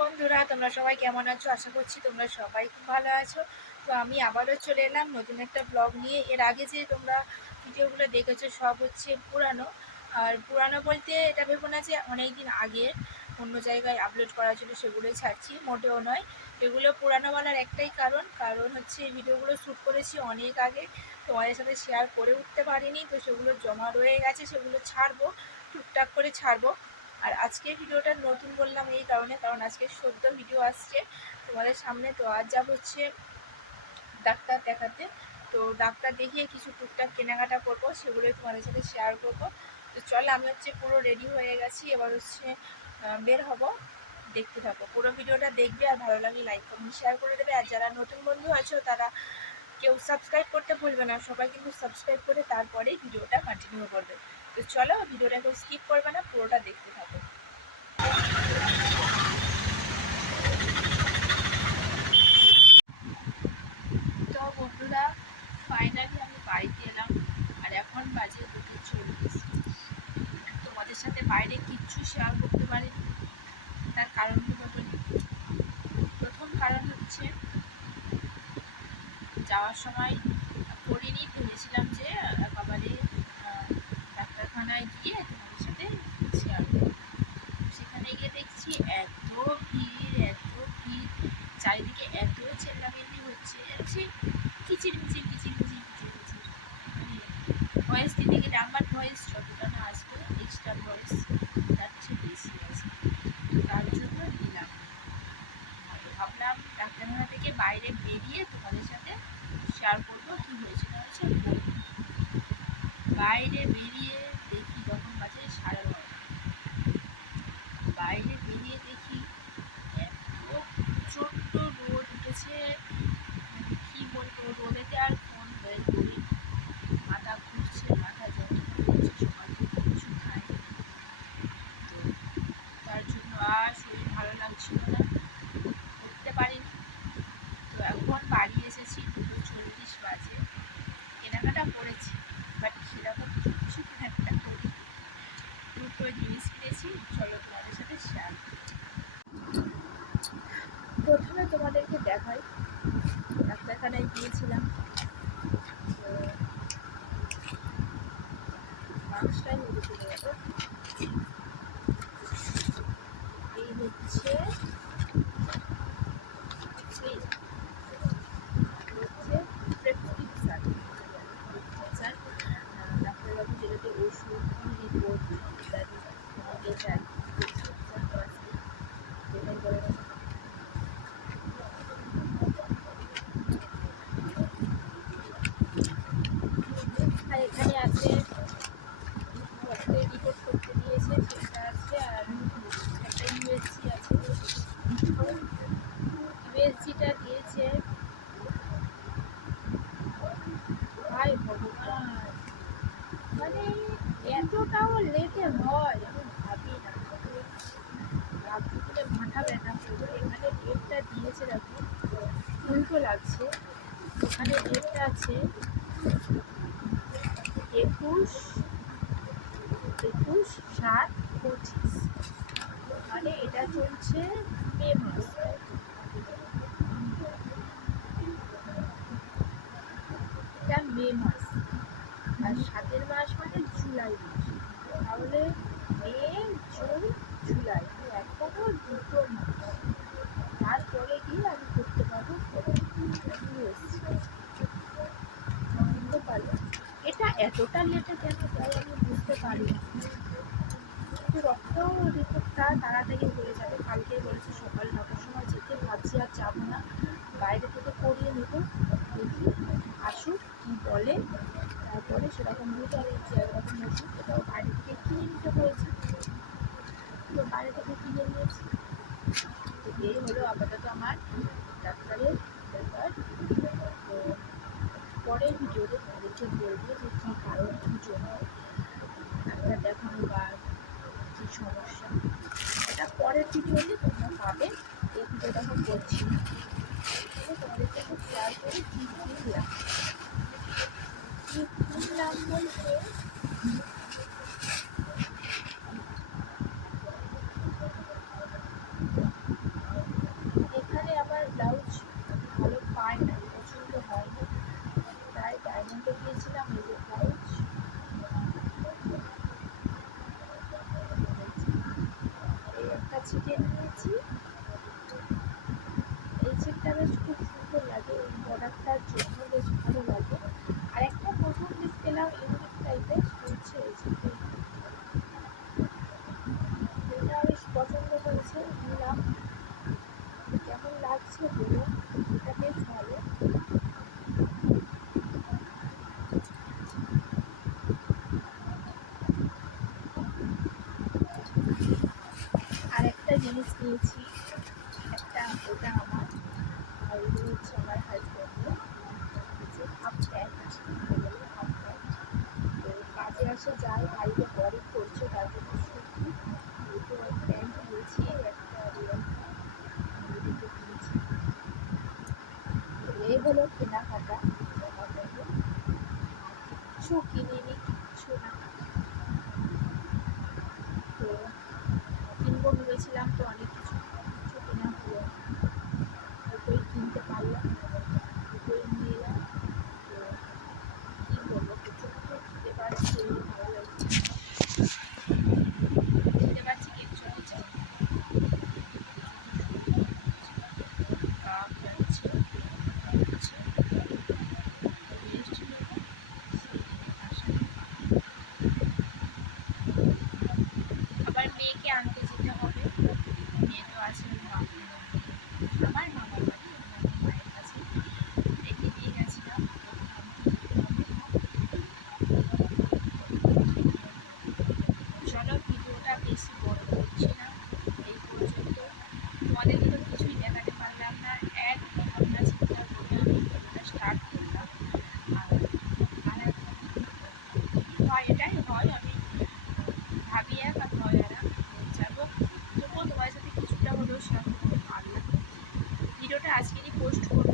বন্ধুরা, তোমরা সবাই কেমন আছো? আশা করছি তোমরা সবাই খুব ভালো আছো। তো আমি আবারও চলে এলাম নতুন একটা ব্লগ নিয়ে। এর আগে যে তোমরা ভিডিওগুলো দেখেছ, সব হচ্ছে পুরানো। আর পুরানো বলতে এটা ভেবো না যে অনেক দিন আগে অন্য জায়গায় আপলোড করা ছিল, সেগুলোই ছাড়ছি। মোটেও নয়। এগুলো পুরানো বলার একটাই কারণ। কারণ হচ্ছে এই ভিডিওগুলো শ্যুট করেছি অনেক আগে। তোমাদের সাথে শেয়ার করে উঠতে পারিনি, তো সেগুলো জমা রয়ে গেছে, সেগুলো ছাড়বো, টুকটাক করে ছাড়বো। আর আজকের ভিডিওটা নতুন বললাম এই কারণে, কারণ আজকে সদ্য ভিডিও আসছে তোমাদের সামনে। তো আজ যাব হচ্ছে ডাক্তার দেখাতে। তো ডাক্তার দেখিয়ে কিছু টুকটাক কেনাকাটা করব, সেগুলোই তোমাদের সাথে শেয়ার করব। তো চলো, আমি হচ্ছে পুরো রেডি হয়ে গেছি। এবার হচ্ছে বের হব, দেখতে থাকো পুরো ভিডিওটা দেখবে আর ভালো লাগলে লাইক কমেন্ট শেয়ার করে দেবে। আর যারা নতুন বন্ধু আছো, তারা কেউ সাবস্ক্রাইব করতে ভুলবে না। সবাই কিন্তু সাবস্ক্রাইব করে তারপরেই ভিডিওটা কন্টিনিউ করবে। তো চলো ভিডিওটা কেউ স্কিপ করবে না, পুরোটা দেখতে থাকো। তো বন্ধুরা ফাইনালি আমি বাড়িতে এলাম, আর এখন বাজে দুটো চল্লিশ। তোমাদের সাথে বাইরে কিচ্ছু শেয়ার করতে পারিনি, তার কারণগুলো বলি, প্রথম কারণ হচ্ছে যাওয়ার সময় করিনি, ভেবেছিলাম যে একেবারে ডাক্তারখানায় গিয়ে তোমাদের সাথে শেয়ার করব। সেখানে গিয়ে দেখছি এত ভিড় এত ভিড়। চারিদিকে এত চেল্লামেল্লি হচ্ছে। সে কিচির মিচির কিচির মিচির কিচির মিচির মানে ভয়েস গেলে আমার ভয়েস যতটা না আসবে এক্সট্রা ভয়েস তার চেয়ে বেশি আসবে। তার জন্য দিলাম। ভাবলাম ডাক্তারখানা থেকে বাইরে বেরিয়ে তোমাদের সাথে শেয়ার করব কী হয়েছে না হয়েছে বাইরে বেরিয়ে দেখি তখন বাজে সাড়ে বারোটা বাইরে বেরিয়ে দেখি এত প্রচণ্ড রোদ উঠেছে মানে কি বলব রোদেতে আর ফোন বের করি মাথা ঘুরছে মাথা যন্ত্রণা করছে সকাল থেকে কিছু খাইনি তো তার জন্য আর শরীর ভালো লাগছিল না উঠতে পারিনি তো এখন বাড়ি এসেছি দুটো চল্লিশ বাজে কেনাকাটা করেছি বাট সেরকম কিছু কেনাকাটা করি দুটো জিনিস কিনেছি চলো তোমাদের সাথে শেয়ার প্রথমে তোমাদেরকে দেখাই ডাক্তারখানায় গিয়েছিলাম তো মাস্কটাই নিতে চলে যাব এই হচ্ছে এই হচ্ছে প্রেসক্রিপশন প্রেসক্রিপশন ডাক্তারবাবু যেটাতে ওষুধ রিপোর্ট ইত্যাদি আমাকে চাই প্রেসক্রিপশন তো আছে যেটাই করে রাখা। আর এখানে আছে। রিপোর্ট করতে দিয়েছে। সেটা আছে আর একটা ইউএসসি আছে ইউএসসিটা দিয়েছে ভাই ভগবান। মানে এতটাও লেটে হয়, আমি ভাবি না। গেলে মাথা ব্যথা করবে। এখানে ডেটটা দিয়েছে দেখো। উল্টো লাগছে। ওখানে ডেটটা আছে। একুশ একুশ, সাত, পঁচিশ। মানে এটা চলছে মে মাস। এটা মে মাস। আর সাতের মাস মানে জুলাই মাস। তাহলে মে, জুন, জুলাই। এখনও দুটো মাস। তারপরে গিয়ে আমি করতে পারব USC। বুঝতে পারলে এটা এতটা লেটে কেন তাই আমি বুঝতে পারি রক্ত রিপোর্টটা তাড়াতাড়ি হয়ে যাবে। কালকে বলেছে সকাল নটার সময় যেতে। ভাবছি আর যাব না। বাইরে থেকে করিয়ে নেব। দেখি, আসুক, কী বলে, তারপরে সেরকম হলে আর এই যে এরকম ওষুধ এটাও বাইরে থেকে কিনে নিতে হয়েছে তো বাইরে থেকে কিনে নিয়েছি তো এই হলো আপাতত আমার ডাক্তারের ব্যাপার তো পরের ভিডিওতে তোমাদেরকে বলব যে কী কারণ কী জন্য ডাক্তার দেখানো বা কী সমস্যা পরের ভিডিওতে তোমরা পাবে এই ভিডিওটা করছি। না তো তোমাদের সাথে শেয়ার করে কী কী বলতে ছিটে নিয়েছি। মানে জিনিস কিনেছি একটা ওটা আমার আর এগুলো হচ্ছে আমার হাজব্যান্ডের হাফ প্যান্ট হাফ তো কাজে আসে যায়, বাড়িতে পরে চেয়েছিলাম তো অনেক কিছু কিছু কেনা হলো। দুটোই কিনতে পারলাম দুটোই নিয়ে এলাম কী বলব, কিছু ভালো লাগছে খেতে পারছি, কিচ্ছু নিচ্ছে কাপ যাচ্ছে আবার মেয়েকে আনতে যেতে পোস্ট করব